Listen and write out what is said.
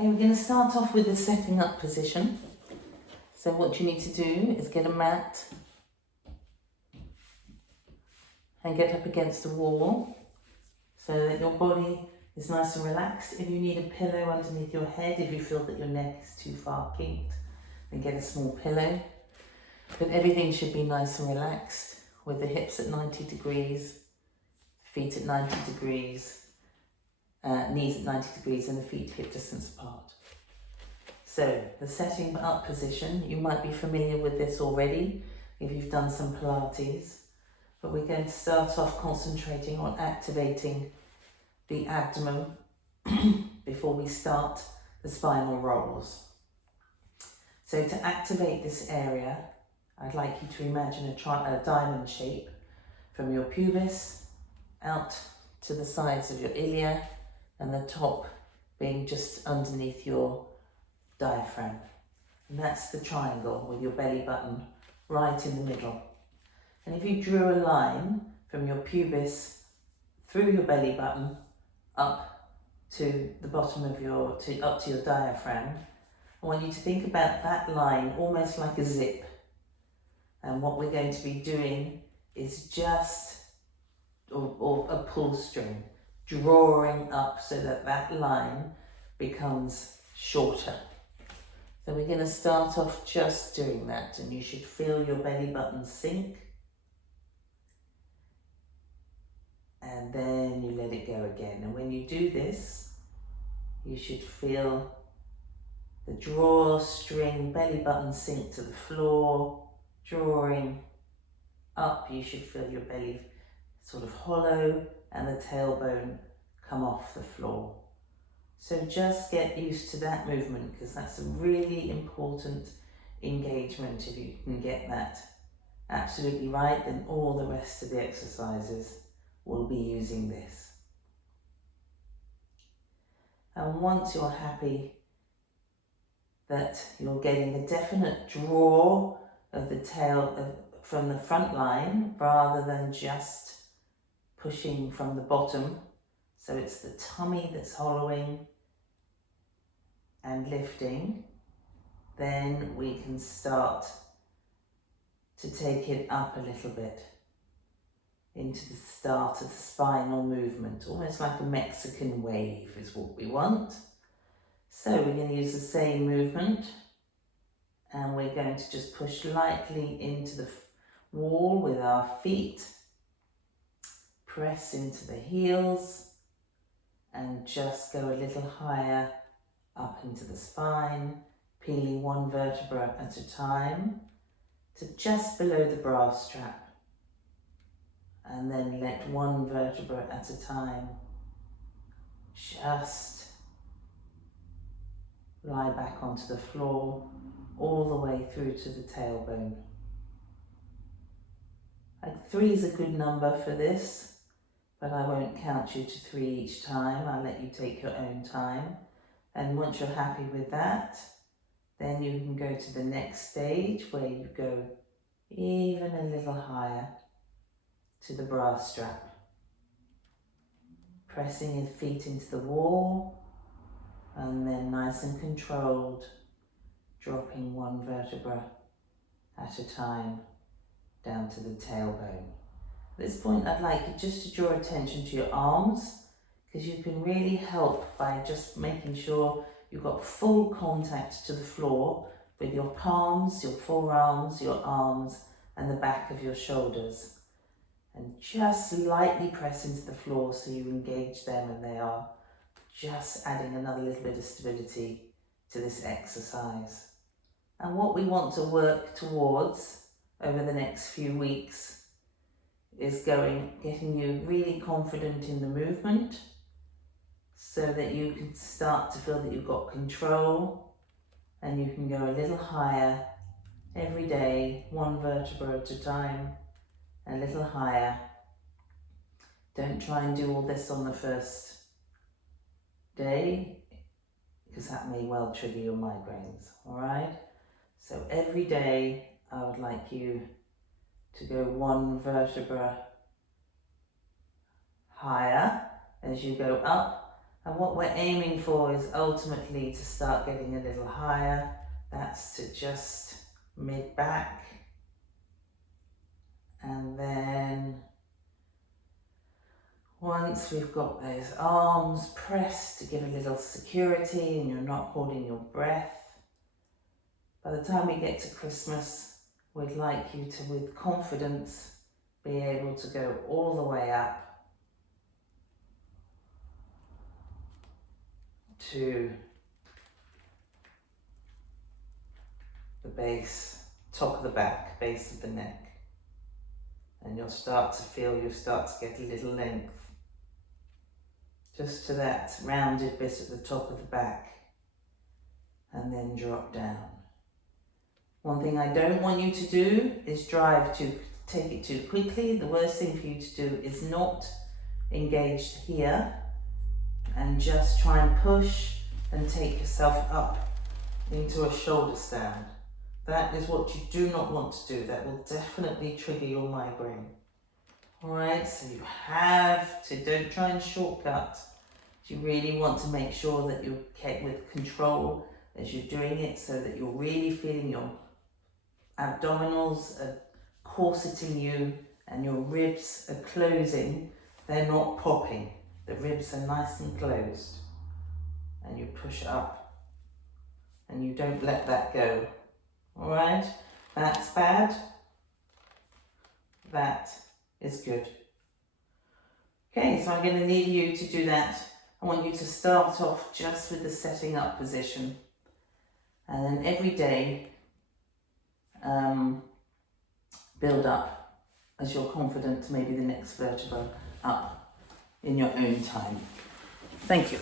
Okay, we're going to start off with the setting up position. So what you need to do is get a mat and get up against the wall so that your body is nice and relaxed. If you need a pillow underneath your head, if you feel that your neck is too far kinked, then get a small pillow. But everything should be nice and relaxed with the hips at 90 degrees, feet at 90 degrees, knees at 90 degrees and the feet hip distance apart. So the setting up position, you might be familiar with this already if you've done some Pilates, but we're going to start off concentrating on activating the abdomen before we start the spinal rolls. So to activate this area, I'd like you to imagine a diamond shape from your pubis out to the sides of your ilia and the top being just underneath your diaphragm. And that's the triangle with your belly button right in the middle. And if you drew a line from your pubis through your belly button up to the bottom of up to your diaphragm, I want you to think about that line almost like a zip. And what we're going to be doing is just, or a pull string, drawing up so that that line becomes shorter. So we're going to start off just doing that, and you should feel your belly button sink. And then you let it go again. And when you do this, you should feel the drawstring belly button sink to the floor, drawing up. You should feel your belly sort of hollow and the tailbone come off the floor. So just get used to that movement, because that's a really important engagement. If you can get that absolutely right, then all the rest of the exercises will be using this. And once you're happy that you're getting a definite draw of the tail from the front line rather than just pushing from the bottom, so it's the tummy that's hollowing and lifting, then we can start to take it up a little bit into the start of the spinal movement, almost like a Mexican wave is what we want. So we're going to use the same movement, and we're going to just push lightly into the wall with our feet, press into the heels, and just go a little higher up into the spine, peeling one vertebra at a time to just below the bra strap. And then let one vertebra at a time just lie back onto the floor all the way through to the tailbone. Like 3 is a good number for this, but I won't count you to 3 each time. I'll let you take your own time. And once you're happy with that, then you can go to the next stage where you go even a little higher to the bra strap, pressing your feet into the wall, and then nice and controlled, dropping one vertebra at a time down to the tailbone. At this point, I'd like you just to draw attention to your arms, because you can really help by just making sure you've got full contact to the floor with your palms, your forearms, your arms, and the back of your shoulders. And just lightly press into the floor so you engage them, and they are just adding another little bit of stability to this exercise. And what we want to work towards over the next few weeks is getting you really confident in the movement so that you can start to feel that you've got control, and you can go a little higher every day, one vertebra at a time, a little higher. Don't try and do all this on the first day, because that may well trigger your migraines, all right? So every day I would like you to go one vertebra higher as you go up, And what we're aiming for is ultimately to start getting a little higher. That's to just mid-back. And then once we've got those arms pressed to give a little security and you're not holding your breath, by the time we get to Christmas, we'd like you to, with confidence, be able to go all the way up to the base, top of the back, base of the neck. And you'll start to feel, you'll start to get a little length just to that rounded bit at the top of the back, and then drop down. One thing I don't want you to do is take it too quickly. The worst thing for you to do is not engage here and just try and push and take yourself up into a shoulder stand. That is what you do not want to do. That will definitely trigger your migraine. Alright, so you have to, don't try and shortcut. You really want to make sure that you're kept with control as you're doing it, so that you're really feeling your abdominals are corseting you and your ribs are closing. They're not popping. The ribs are nice and closed. And you push up and you don't let that go. Alright, that's bad. That is good. Okay, so I'm going to need you to do that. I want you to start off just with the setting up position. And then every day, build up as you're confident to maybe the next vertebra up in your own time. Thank you.